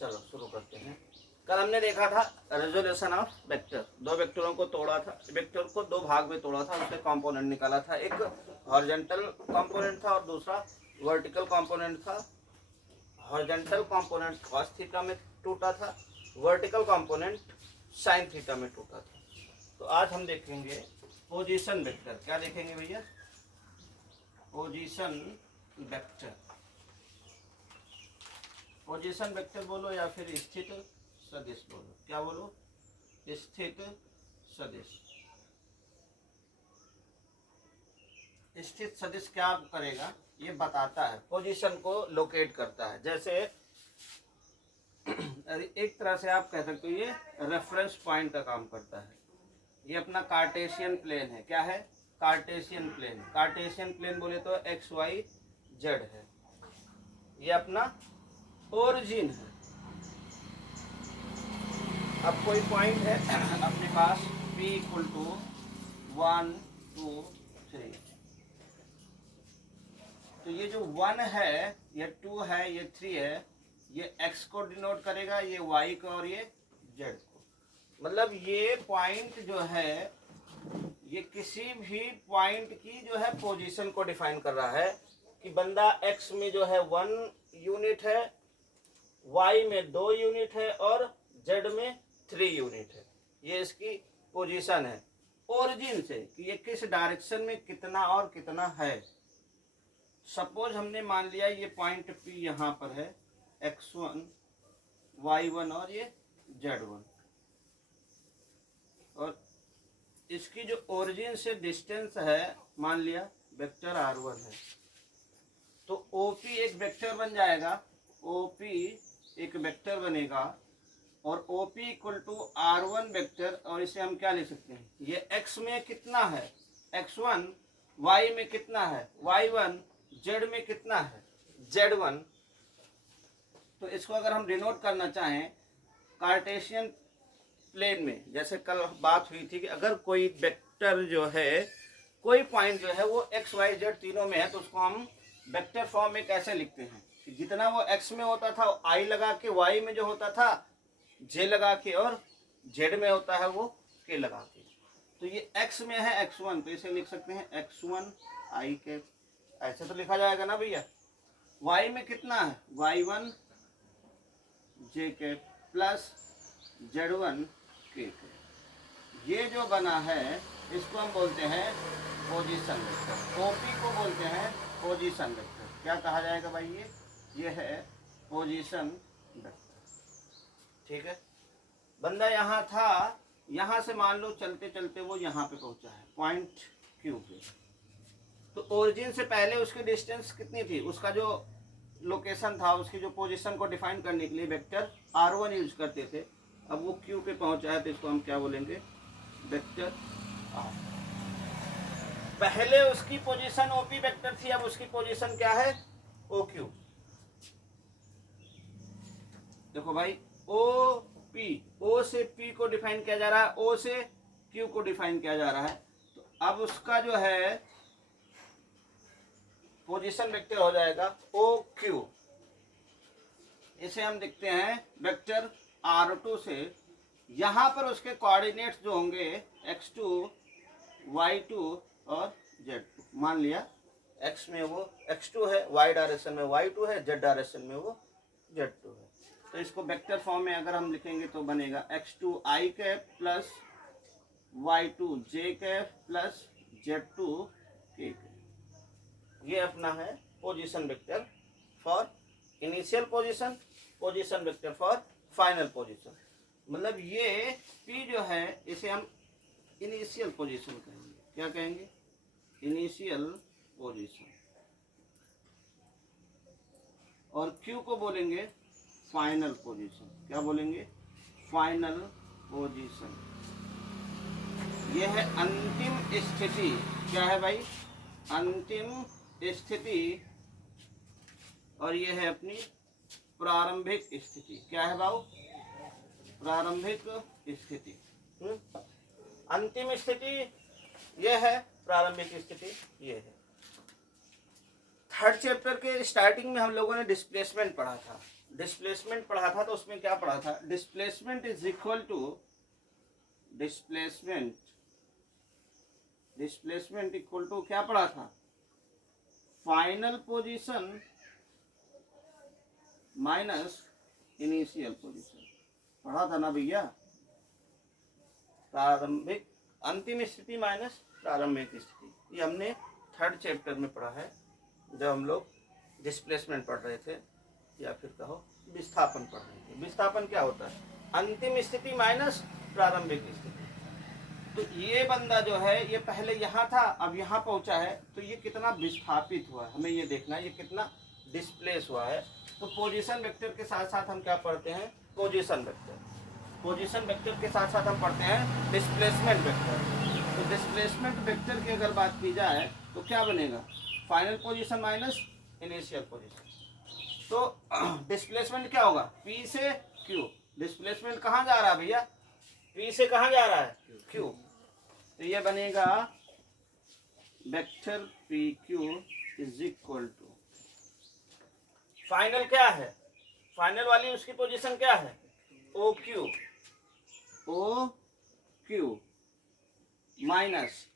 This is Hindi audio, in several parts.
चलो शुरू करते हैं। कल हमने देखा था रेजोल्यूशन ऑफ वेक्टर। दो वेक्टरों को तोड़ा था, वेक्टर को दो भाग में तोड़ा था, उससे कंपोनेंट निकाला था। एक हॉरिजॉन्टल कंपोनेंट था और दूसरा वर्टिकल कंपोनेंट था। हॉरिजॉन्टल कंपोनेंट cos थीटा में टूटा था, वर्टिकल कंपोनेंट sin थीटा में टूटा था। तो आज हम देखेंगे पोजीशन वेक्टर। क्या देखेंगे भैया? Position vector. पोजीशन वेक्टर बोलो या फिर स्थित सदिश बोलो। क्या बोलो? स्थित सदिश। स्थित सदिश क्या करेगा? ये बताता है, पोजीशन को लोकेट करता है। जैसे एक तरह से आप कह सकते हो ये रेफरेंस पॉइंट का काम करता है। ये अपना कार्टेशियन प्लेन है। क्या है? Cartesian plane. कार्टेशियन प्लेन बोले तो एक्स वाई जेड है। ये अपना ओरिजिन है। अब कोई पॉइंट है अपने पास P इक्वल टू 1 2 3। तो ये जो 1 है, ये 2 है, ये 3 है, ये x को डिनोट करेगा, ये y को और ये z को। मतलब ये पॉइंट जो है ये किसी भी पॉइंट की जो है पोजीशन को डिफाइन कर रहा है कि बंदा x में जो है 1 यूनिट है, y में 2 यूनिट है और z में 3 यूनिट है। ये इसकी पोजीशन है ओरिजिन से कि ये किस डायरेक्शन में कितना और कितना है। सपोज हमने मान लिया ये पॉइंट P यहाँ पर है, x1 y1 और ये z1, और इसकी जो ओरिजिन से डिस्टेंस है मान लिया वेक्टर r1 है। तो OP एक वेक्टर बन जाएगा, OP एक वेक्टर बनेगा और OP equal to r1 vector. और इसे हम क्या लिख सकते हैं? ये x में कितना है x1, y में कितना है y1, z में कितना है z1। तो इसको अगर हम डिनोट करना चाहें कार्टेशियन प्लेन में, जैसे कल बात हुई थी कि अगर कोई वेक्टर जो है, कोई पॉइंट जो है वो x y z तीनों में है, तो उसको हम वेक्टर फॉर्म में कैसे लिखते हैं कि जितना वो x में होता था I लगा के, y में जो होता था j लगा के, और z में होता है वो k लगा के। तो ये x में है x1, तो इसे लिख सकते हैं x1 I के, ऐसे तो लिखा जाएगा ना भैया। y में कितना है y1 j के प्लस z1 k के। ये जो बना है इसको हम बोलते हैं पोजीशन वेक्टर। OP को बोलते हैं पोजीशन वेक्टर। क्या कहा जाएगा भाई? ये है पोजीशन वेक्टर। ठीक है। बंदा यहाँ था, यहाँ से मान लो चलते चलते वो यहाँ पे पहुँचा है पॉइंट Q पे। तो ओरिजिन से पहले उसकी डिस्टेंस कितनी थी? उसका जो लोकेशन था, उसकी जो पोजीशन को डिफाइन करने के लिए वेक्टर r1 यूज करते थे। अब वो Q पे पहुंचा है तो इसको हम क्या बोलेंगे? Vector r। पहले उसकी पोजीशन OP वेक्टर थी, अब उसकी पोजीशन क्या है? OQ। देखो भाई, OP, O से P को डिफाइन किया जा रहा है, O से Q को डिफाइन किया जा रहा है। तो अब उसका जो है पोजीशन वेक्टर हो जाएगा OQ। इसे हम देखते हैं वेक्टर R2 से। यहाँ पर उसके कोऑर्डिनेट्स जो होंगे x2 y2 और z2। मान लिया x में वो x2 है, y डायरेक्शन में y2 है, z डायरेक्शन में वो z2 है। तो इसको वेक्टर फॉर्म में अगर हम लिखेंगे तो बनेगा x2 i cap plus y2 j cap plus z2 k cap. ये अपना है position vector for initial position, position vector for final position. मतलब ये P जो है इसे हम इनिशियल पोजीशन कहेंगे। क्या कहेंगे? Initial position. और Q को बोलेंगे फाइनल पोजीशन। क्या बोलेंगे? Final position. ये है अंतिम स्थिति। क्या है भाई? अंतिम स्थिति। और ये है अपनी प्रारंभिक स्थिति। क्या है बाबू? प्रारंभिक स्थिति। अंतिम स्थिति ये है, प्रारंभिक स्थिति ये है। थर्ड चैप्टर के स्टार्टिंग में हम लोगों ने डिस्प्लेसमेंट पढ़ा था। डिस्प्लेसमेंट पढ़ा था तो उसमें क्या पढ़ा था, displacement is equal to displacement equal to क्या पढ़ा था, final position minus initial position पढ़ा था ना भैया। प्रारंभिक अंतिम स्थिति माइनस प्रारंभिक स्थिति, ये हमने 3rd चैप्टर में पढ़ा है जब हम लोग डिस्प्लेसमेंट पढ़ रहे थे, या फिर कहो विस्थापन पढ़ रहे थे। विस्थापन क्या होता है, अंतिम स्थिति माइनस प्रारंभिक स्थिति। तो ये बंदा जो है ये पहले यहाँ था, अब यहाँ पहुँचा है, तो ये कितना विस्थापित हुआ है हमें ये देखना है, ये कितना डिस्प्लेस हुआ है। तो पोजीशन वेक्टर के साथ साथ हम क्या पढ़ते हैं, पोजीशन वेक्टर। पोजीशन वेक्टर के साथ साथ हम पढ़ते हैं डिस्प्लेसमेंट वेक्टर। तो डिस्प्लेसमेंट वेक्टर की अगर बात की जाए तो क्या बनेगा, final position minus initial position. तो डिस्प्लेसमेंट क्या होगा, P से Q। डिस्प्लेसमेंट कहाँ जा रहा है भैया, P से कहाँ जा रहा है, Q। तो ये बनेगा vector PQ is equal to, final क्या है, फाइनल वाली उसकी पोजीशन क्या है, OQ माइनस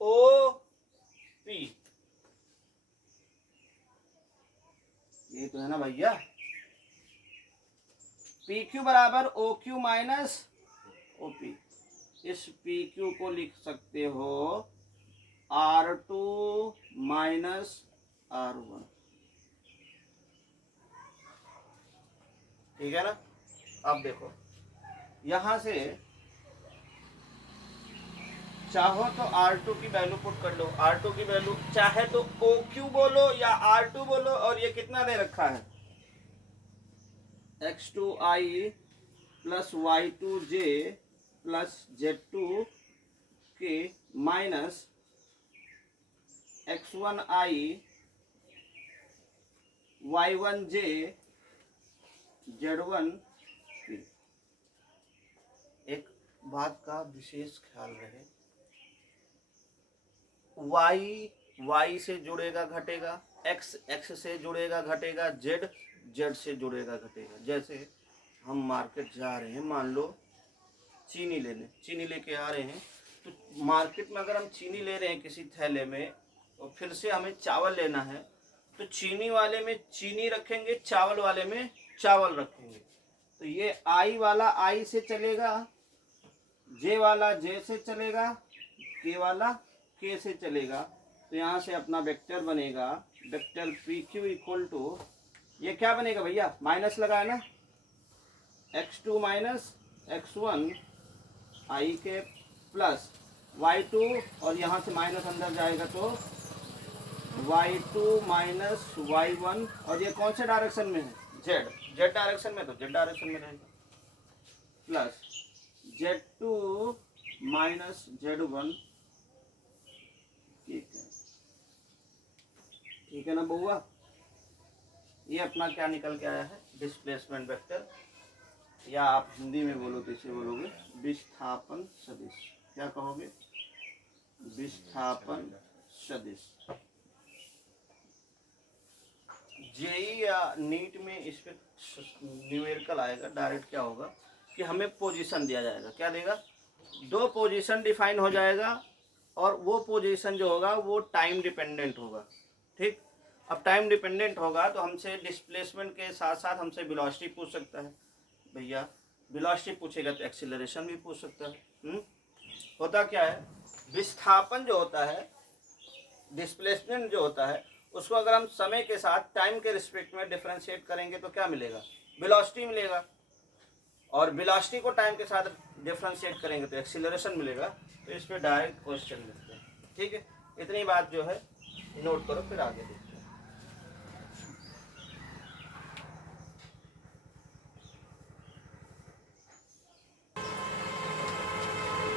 OP। ये तो है ना भैया, PQ बराबर OQ माइनस OP। इस PQ को लिख सकते हो R2 माइनस R1, ठीक है ना। अब देखो यहां से चाहो तो R2 की वैल्यू पुट कर लो, R2 की वैल्यू चाहे तो OQ बोलो या R2 बोलो, और ये कितना दे रखा है, X2I plus Y2J plus Z2K minus X1I Y1J Z1K। एक बात का विशेष ख्याल रहे, y से जुड़ेगा घटेगा, x से जुड़ेगा घटेगा, z से जुड़ेगा घटेगा। जैसे हम मार्केट जा रहे हैं, मान लो चीनी लेके आ रहे हैं, तो मार्केट में अगर हम चीनी ले रहे हैं किसी थैले में और फिर से हमें चावल लेना है, तो चीनी वाले में चीनी रखेंगे, चावल वाले में चावल रखेंगे। तो ये I वाला I से चलेगा, J वाला J से चलेगा, K वाला K से चलेगा। तो यहाँ से अपना वेक्टर बनेगा, वेक्टर PQ इक्वल टू, ये क्या बनेगा भैया, माइनस लगाया ना, X2 माइनस X1 I के प्लस Y2, और यहाँ से माइनस अंदर जाएगा तो Y2 माइनस Y1, और ये कौन से डायरेक्शन में है, Z डायरेक्शन में, तो Z डायरेक्शन में रहेगा, प्लस Z2 माइनस Z1। ठीक है ना बउआ। ये अपना क्या निकल के आया है, डिस्प्लेसमेंट वेक्टर, या आप हिंदी में बोलो तो इसे बोलोगे विस्थापन सदिश। क्या कहोगे, विस्थापन सदिश। जेई या नीट में इस पे न्यूमेरिकल आएगा, डायरेक्ट क्या होगा कि हमें पोजीशन दिया जाएगा, क्या देगा, 2 पोजीशन डिफाइन हो जाएगा, और वो पोजीशन जो होगा वो टाइम डिपेंडेंट होगा। ठीक, अब टाइम डिपेंडेंट होगा तो हमसे डिस्प्लेसमेंट के साथ साथ हमसे वेलोसिटी पूछ सकता है भैया, वेलोसिटी पूछेगा तो एक्सीलरेशन भी पूछ सकता है। होता क्या है, विस्थापन जो होता है, डिस्प्लेसमेंट जो होता है, उसको अगर हम समय के साथ टाइम के रिस्पेक्ट में डिफरेंशिएट करेंगे तो क्या मिलेगा, वेलोसिटी मिलेगा, और वेलोसिटी को टाइम के साथ डिफरेंशिएट करेंगे तो एक्सीलरेशन मिलेगा। तो इस पर डायरेक्ट क्वेश्चन लिखते हैं। ठीक है, इतनी बात जो है नोट करो, फिर आगे देखते हैं।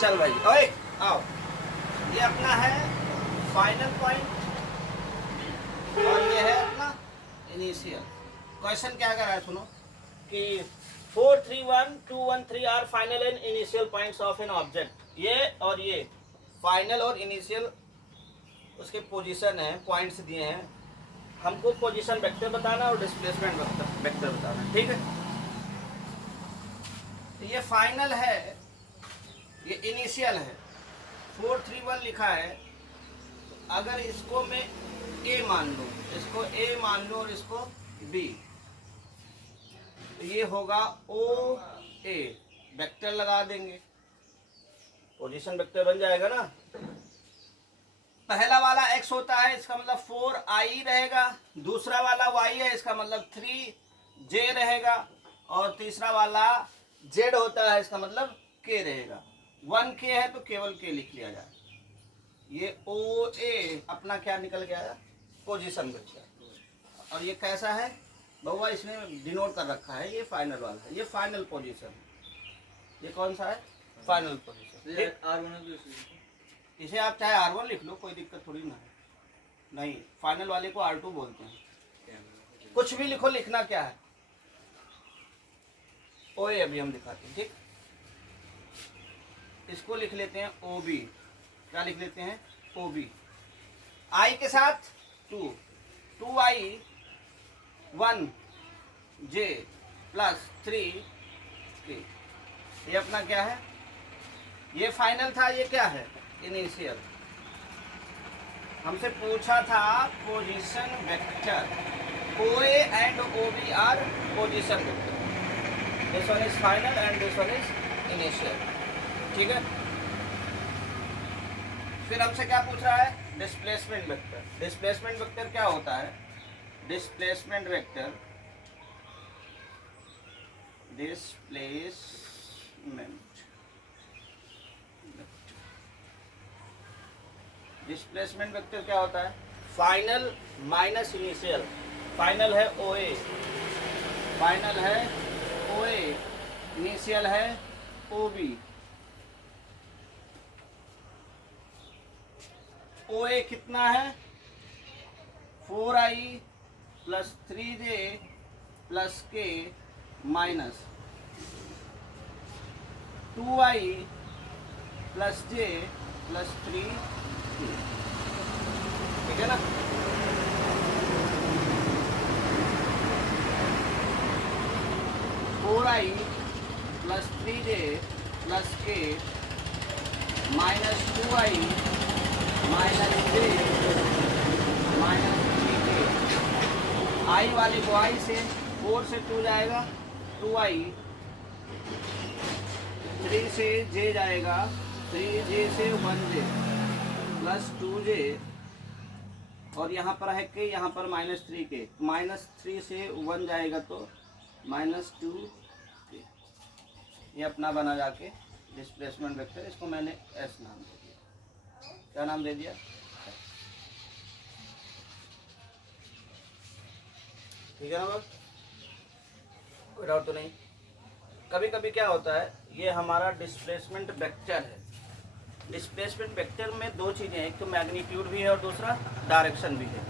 चल भाई, ओए आओ, ये अपना है फाइनल पॉइंट और ये है अपना इनिशियल। क्वेश्चन क्या कर रहा है सुनो, कि 4, 3, 1, 2, 1, 3 are final and initial points of an object. ये और ये फाइनल और इनिशियल उसके पोजीशन है, पॉइंट्स दिए हैं। हमको पोजीशन वेक्टर बताना और डिस्प्लेसमेंट वेक्टर बताना, ठीक है। तो ये फाइनल है, ये इनिशियल है, 431 लिखा है। तो अगर इसको मैं ए मान लूँ, इसको ए मान लूँ और इसको बी, तो ये होगा ओ ए, वेक्टर लगा देंगे, पोजीशन वेक्टर बन जाएगा ना। पहला वाला x होता है, इसका मतलब 4i रहेगा। दूसरा वाला y है, इसका मतलब 3j रहेगा। और तीसरा वाला z होता है, इसका मतलब k रहेगा। 1k है तो केवल k लिख लिया जाए। ये ओ ए अपना क्या निकल गया है, पोजीशन वेक्टर। और ये कैसा है बउआ, इसमें डिनोट कर रखा है, ये फाइनल वाला है, ये फाइनल पोजीशन। ये कौन सा है, फाइनल पोजीशन। इसे आप चाहे R1 लिख लो, कोई दिक्कत थोड़ी ना है। नहीं, फाइनल वाले को R2 बोलते हैं। कुछ भी लिखो, लिखना क्या है, ओए अभी हम दिखाते हैं, ठीक। इसको लिख लेते हैं OB। क्या लिख लेते हैं, OB। I के साथ 2, 2i 1j प्लस 3k। ये अपना क्या है, ये फाइनल था, ये क्या है, इनिशियल। हमसे पूछा था position vector, OA and OB are position vector. This one is final and this one is initial, ठीक है। फिर हमसे क्या पूछ रहा है, डिस्प्लेसमेंट वेक्टर। डिस्प्लेसमेंट वेक्टर क्या होता है, डिस्प्लेसमेंट वेक्टर, डिस्प्लेसमेंट वेक्टर क्या होता है, फाइनल माइनस इनिशियल। फाइनल है OA, फाइनल है OA, इनिशियल है OB। OA कितना है, 4i plus 3j plus k minus 2i plus j plus 3k, ठीक है ना। Four i plus 3j plus k minus 2i minus j minus 3k। I वाले को आई से, 4 से 2 जाएगा, 2i, 3 से j जाएगा, 3j से 1j प्लस 2j, और यहाँ पर है k, यहाँ पर माइनस 3k, माइनस 3 से 1 जाएगा तो माइनस 2k। ये अपना बना जाके डिस्प्लेसमेंट वेक्टर। इसको मैंने S नाम दे दिया। क्या नाम दे दिया, ठीक है ना बस, कोई डाउट तो नहीं। कभी कभी क्या होता है, ये हमारा डिस्प्लेसमेंट वेक्टर है। डिस्प्लेसमेंट वेक्टर में दो चीज़ें हैं, एक तो मैग्नीट्यूड भी है और दूसरा डायरेक्शन भी है।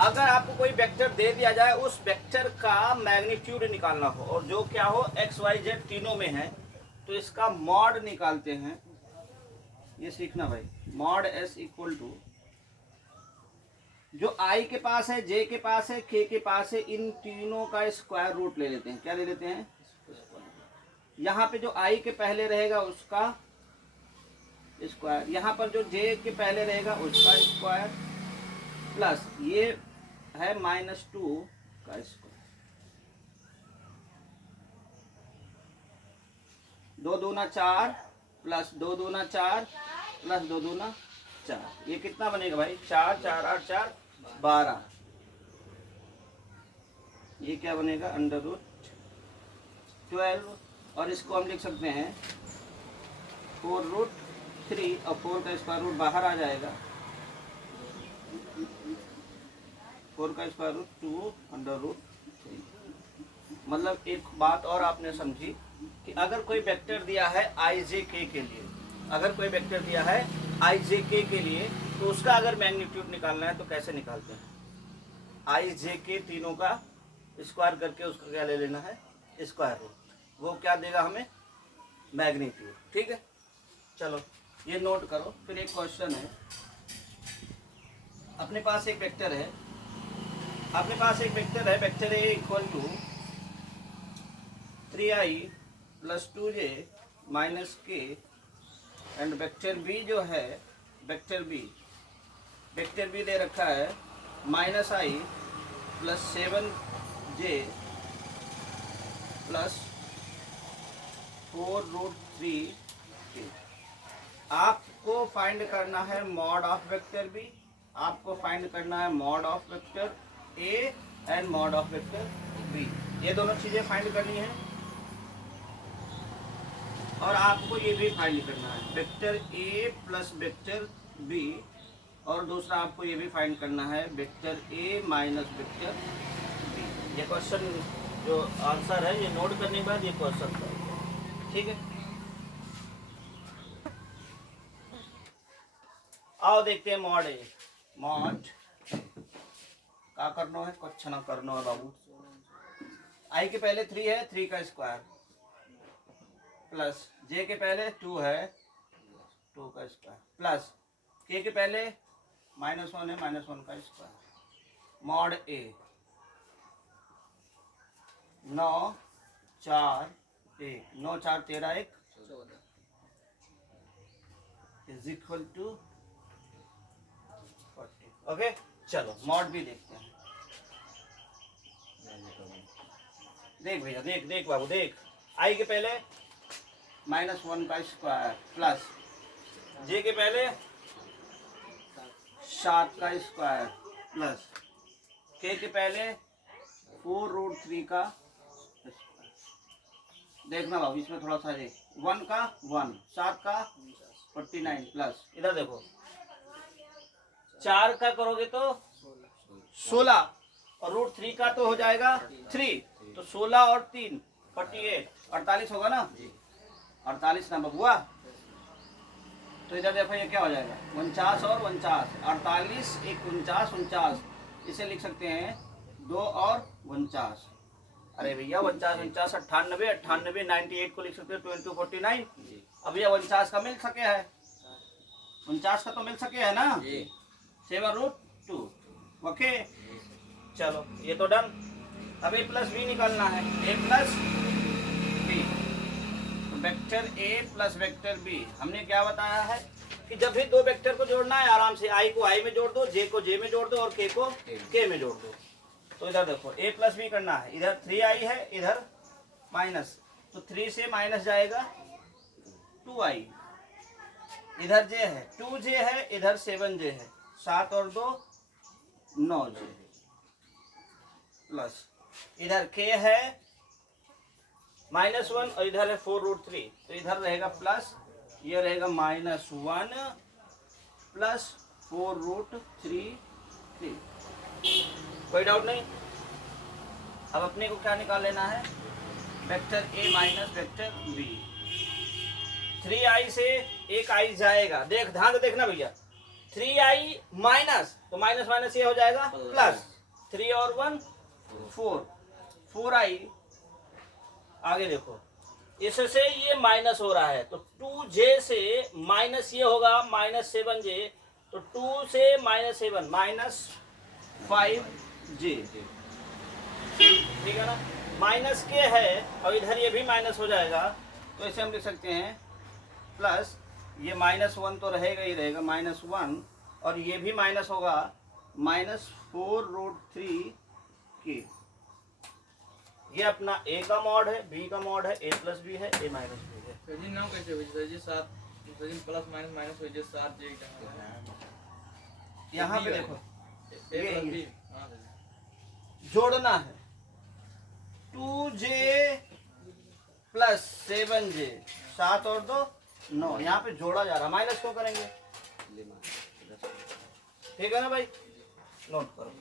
अगर आपको कोई वेक्टर दे दिया जाए, उस वेक्टर का मैग्नीट्यूड निकालना हो और जो क्या हो x y z तीनों में है, तो इसका मॉड निकालते हैं। ये सीखना भाई, मॉड S इक्वल टू जो I के पास है, J के पास है, K के पास है, इन तीनों का स्क्वायर रूट ले लेते हैं। क्या ले लेते हैं, यहाँ पे जो I के पहले रहेगा उसका स्क्वायर, यहाँ पर जो J के पहले रहेगा उसका स्क्वायर, प्लस ये है -2 का स्क्वायर। 2 दूना 4 प्लस 2 दूना 4 प्लस 2 दूना 4। ये कितना बनेगा भाई, 4 4 8 4 12। ये क्या बनेगा, √12। और इसको हम लिख सकते हैं 4√3, और 4 का स्क्वायर रूट बाहर आ जाएगा, 4 का स्क्वायर रूट 2√3। मतलब एक बात और आपने समझी कि अगर कोई वेक्टर दिया है ijk के लिए, अगर कोई वेक्टर दिया है ijk के लिए, तो उसका अगर मैग्नीट्यूड निकालना है तो कैसे निकालते हैं, ijk तीनों का स्क्वायर करके उसका क्या ले लेना है, स्क्वायर रूट। वो क्या देगा हमें, मैग्नीट्यूड, ठीक है। चलो ये नोट करो। फिर एक क्वेश्चन है, अपने पास एक वेक्टर है अपने पास एक वेक्टर है, vector A equal to 3i plus 2j minus k, and vector B जो है, वेक्टर बी दे रखा है माइनस आई प्लस 7j प्लस 4√3k। आपको फाइंड करना है मॉड ऑफ वेक्टर बी, आपको फाइंड करना है mod of vector A and mod of vector B. ये दोनों चीजें फाइंड करनी है, और आपको ये भी फाइंड करना है vector A plus vector B, और दूसरा आपको ये भी फाइंड करना है vector A minus vector B. ये क्वेश्चन जो आंसर है ये नोट करने के बाद ये क्वेश्चन है, ठीक है। आओ देखते हैं मॉड ए। मॉड क्या करना है, कुछ ना करना है बाबू। आई के पहले 3 है, 3 का स्क्वायर प्लस जे के पहले 2 है, 2 का स्क्वायर प्लस के पहले -1 है, -1 का square. Mod A 9 4 1 9 4 13 1 is equal to 40। Okay, चलो मॉड भी देखते हैं। देख भैया, देख बाबू देख। आई के पहले -1 का स्क्वायर प्लस जे के पहले 7 का स्क्वायर प्लस के पहले 4√3 का स्क्वायर। देखना बाबू, इसमें थोड़ा सा देख, 1 का 1, 7 का 49 प्लस इधर देखो 4 का करोगे तो 16, और √3 का तो हो जाएगा 3, तो 16 और 3 48, 48 होगा ना, 48 ना बबुआ। तो इधर देखो ये क्या हो जाएगा, 49 और 49, 48 1 49 49, इसे लिख सकते हैं 2 और 49। अरे भैया 49 49 98 98 98 को लिख सकते हैं 2 × 49। अब ये 49 का मिल सके है, 49 का तो मिल सके है ना, 7√2। ओके, चलो ये तो डन। अब ए प्लस बी निकालना है, A plus B. Vector A plus vector B, हमने क्या बताया है कि जब भी दो वेक्टर को जोड़ना है आराम से, आई को आई में जोड़ दो, जे को जे में जोड़ दो, और के को के में जोड़ दो। तो इधर देखो ए प्लस बी करना है, इधर 3i है, इधर माइनस, तो 3 से माइनस जाएगा 2i, इधर जे है 2j है, इधर 7j है, 7 और 2 9j प्लस इधर k है -1, और इधर है 4√3, तो इधर रहेगा प्लस, ये रहेगा -1 प्लस 4√3। कोई डाउट नहीं। अब अपने को क्या निकाल लेना है, vector A minus vector B. 3i से एक i जाएगा, देख ध्यान से देखना भैया, 3i माइनस, तो माइनस माइनस ये हो जाएगा प्लस, 3 और 1 4, 4i। आगे देखो, इससे ये माइनस हो रहा है, तो 2j से माइनस ये होगा -7j, तो 2 से -7 -5j, ठीक है ना। माइनस के है, और इधर ये भी माइनस हो जाएगा, तो इसे हम लिख सकते हैं प्लस, ये -1 तो रहेगा ही रहेगा, -1, और ये भी माइनस होगा -4√3k। ये अपना ए का मॉड है, बी का मॉड है, ए प्लस बी है, ए माइनस बी है। सर जी नाम कैसे हुई सर जी, 7 सर जी प्लस माइनस माइनस हो जाए 7j यहाँ पे देखो ए प्लस बी, हां जोड़ना है 2j प्लस 7j, 7 और 2 9, यहाँ पे जोड़ा जा रहा, माइनस क्यों करेंगे, ठीक है ना भाई, नोट करो।